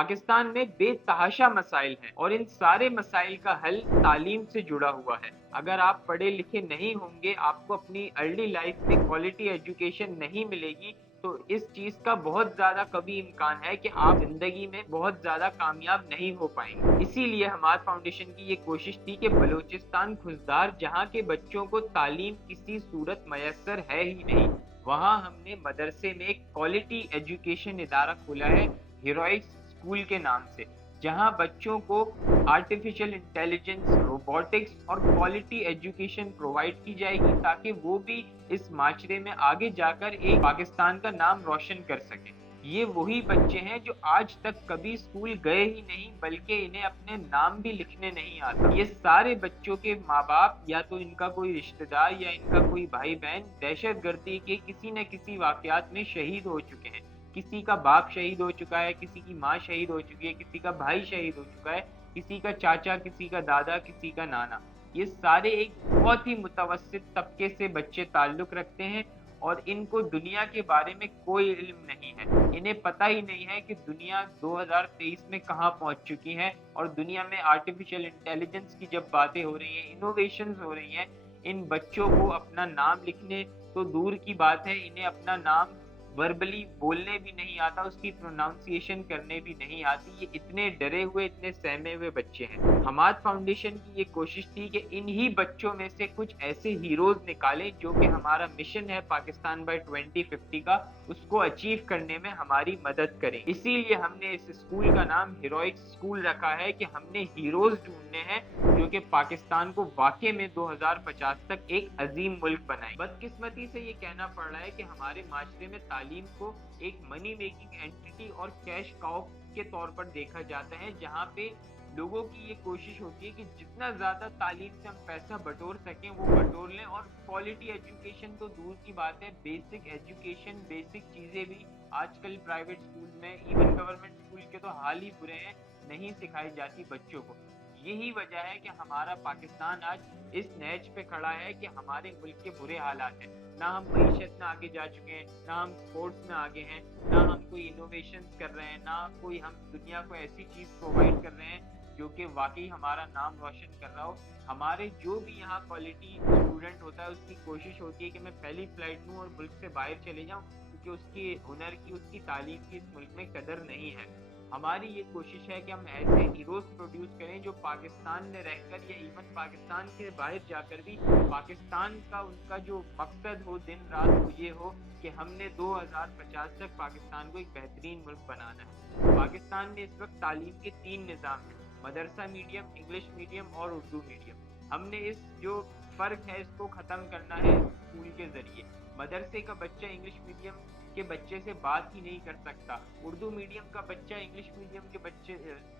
पाकिस्तान में बेतहाशा मसाइल हैं और इन सारे मसाइल का हल तालीम से जुड़ा हुआ है। अगर आप पढ़े लिखे नहीं होंगे, आपको अपनी अर्ली लाइफ में क्वालिटी एजुकेशन नहीं मिलेगी, तो इस चीज़ का बहुत ज़्यादा कभी इम्कान है कि आप ज़िंदगी में बहुत ज़्यादा कामयाब नहीं हो पाएँगे। इसीलिए हमाद फाउंडेशन की ये कोशिश थी कि बलूचिस्तान खुजदार जहाँ के बच्चों को तालीम किसी सूरत मयस्सर है ही नहीं, वहाँ हमने मदरसे में एक क्वालिटी एजुकेशन इदारा खोला है, हीरोइक्स स्कूल के नाम से, जहाँ बच्चों को आर्टिफिशियल इंटेलिजेंस, रोबोटिक्स और क्वालिटी एजुकेशन प्रोवाइड की जाएगी ताकि वो भी इस माशरे में आगे जाकर एक पाकिस्तान का नाम रोशन कर सके। ये वही बच्चे हैं जो आज तक कभी स्कूल गए ही नहीं, बल्कि इन्हें अपने नाम भी लिखने नहीं आता। ये सारे बच्चों के माँ बाप या तो इनका कोई रिश्तेदार या इनका कोई भाई बहन दहशतगर्दी के किसी न किसी वाकयात में शहीद हो चुके हैं। किसी का बाप शहीद हो चुका है, किसी की माँ शहीद हो चुकी है, किसी का भाई शहीद हो चुका है, किसी का चाचा, किसी का दादा, किसी का नाना। ये सारे एक बहुत ही मुतवस्सित तबके से बच्चे ताल्लुक रखते हैं और इनको दुनिया के बारे में कोई इल्म नहीं है। इन्हें पता ही नहीं है कि दुनिया 2023 में कहाँ पहुंच चुकी है और दुनिया में आर्टिफिशियल इंटेलिजेंस की जब बातें हो रही हैं, इनोवेशंस हो रही हैं, इन बच्चों को अपना नाम लिखने तो दूर की बात है, इन्हें अपना नाम वर्बली बोलने भी नहीं आता, उसकी प्रोनाउंसिएशन करने भी नहीं आती। ये इतने डरे हुए, इतने सहमे हुए बच्चे हैं। हमाद फाउंडेशन की ये कोशिश थी कि इन्हीं बच्चों में से कुछ ऐसे हीरोज निकालें जो कि हमारा मिशन है पाकिस्तान बाय 2050 का, उसको अचीव करने में हमारी मदद करें। इसीलिए हमने इस स्कूल का नाम हीरोइक्स स्कूल रखा है कि हमने हीरोज ढूंढने हैं जो कि पाकिस्तान को वाकई में 2050 तक एक अजीम मुल्क बनाए। बदकिस्मती से ये कहना पड़ रहा है कि हमारे माशरे में तालीम को एक मनी मेकिंग एंटिटी और कैश काउ के तौर पर देखा जाता है, जहाँ पे लोगों की ये कोशिश होती है कि जितना ज्यादा तालीम से हम पैसा बटोर सकें वो बटोर लें, और क्वालिटी एजुकेशन तो दूर की बात है, बेसिक एजुकेशन, बेसिक चीजें भी आजकल प्राइवेट स्कूल में, इवन गवर्नमेंट स्कूल के तो हाल ही बुरे हैं, नहीं सिखाई जाती बच्चों को। यही वजह है कि हमारा पाकिस्तान आज इस नहज पे खड़ा है कि हमारे मुल्क के बुरे हालात हैं। ना हम मईशत में आगे जा चुके हैं, ना हम स्पोर्ट्स में आगे हैं, ना हम कोई इनोवेशन कर रहे हैं, ना कोई हम दुनिया को ऐसी चीज प्रोवाइड कर रहे हैं जो कि वाकई हमारा नाम रोशन कर रहा हो। हमारे जो भी यहाँ क्वालिटी स्टूडेंट होता है उसकी कोशिश होती है कि मैं पहली फ्लाइट लूँ और मुल्क से बाहर चले जाऊँ, क्योंकि उसकी हुनर की, उसकी तालीम की इस मुल्क में कदर नहीं है। हमारी ये कोशिश है कि हम ऐसे हीरोज प्रोड्यूस करें जो पाकिस्तान में रहकर या इवन पाकिस्तान के बाहर जाकर भी पाकिस्तान का उनका जो मकसद हो दिन रात वो ये हो कि हमने 2050 तक पाकिस्तान को एक बेहतरीन मुल्क बनाना है। पाकिस्तान में इस वक्त तालीम के 3 निज़ाम हैं, मदरसा मीडियम, इंग्लिश मीडियम और उर्दू मीडियम। हमने इस जो फ़र्क है इसको ख़त्म करना है स्कूल के ज़रिए। मदरसे का बच्चा इंग्लिश मीडियम के बच्चे से बात ही नहीं कर सकता, उर्दू मीडियम का बच्चा इंग्लिश मीडियम के बच्चे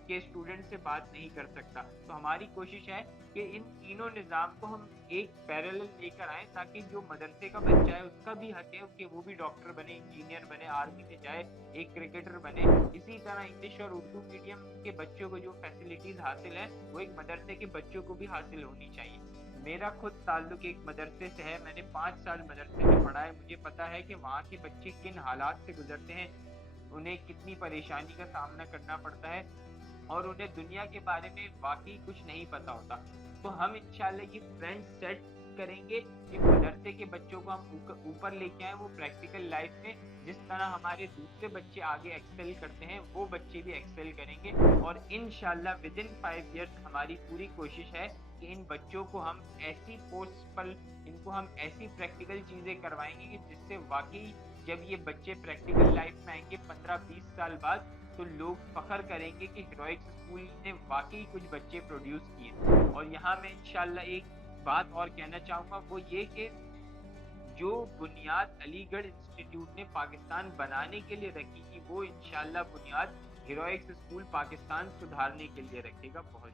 के स्टूडेंट से बात नहीं कर सकता। तो हमारी कोशिश है कि इन तीनों निज़ाम को हम एक पैरेलल लेकर आए ताकि जो मदरसे का बच्चा है उसका भी हक है कि वो भी डॉक्टर बने, इंजीनियर बने, आर्मी में जाए, एक क्रिकेटर बने। इसी तरह इंग्लिश और उर्दू मीडियम के बच्चों को जो फैसिलिटीज हासिल है वो एक मदरसे के बच्चों को भी हासिल होनी चाहिए। मेरा खुद ताल्लुक एक मदरसे से है, मैंने 5 साल मदरसे में पढ़ा है, मुझे पता है कि वहाँ के बच्चे किन हालात से गुजरते हैं, उन्हें कितनी परेशानी का सामना करना पड़ता है और उन्हें दुनिया के बारे में वाकई कुछ नहीं पता होता। तो हम इंशाल्लाह ये फ्रेंड सेट करेंगे कि मदरसे के बच्चों को हम ऊपर लेके आए, वो प्रैक्टिकल लाइफ में जिस तरह हमारे दूसरे बच्चे आगे एक्सेल करते हैं वो बच्चे भी एक्सेल करेंगे। और इंशाल्लाह विद इन 5 ईयर्स हमारी पूरी कोशिश है कि इन बच्चों को हम ऐसी पोस्ट पर, इनको हम ऐसी प्रैक्टिकल चीज़ें करवाएंगे कि जिससे वाकई जब ये बच्चे प्रैक्टिकल लाइफ में आएंगे 15-20 साल बाद, तो लोग फख्र करेंगे कि हीरोइक्स स्कूल ने वाकई कुछ बच्चे प्रोड्यूस किए। और यहाँ मैं इंशाल्लाह एक बात और कहना चाहूँगा, वो ये कि जो बुनियाद अलीगढ़ इंस्टीट्यूट ने पाकिस्तान बनाने के लिए रखी थी, वो इंशाल्लाह बुनियाद हीरोइक्स स्कूल पाकिस्तान सुधारने के लिए रखेगा। बहुत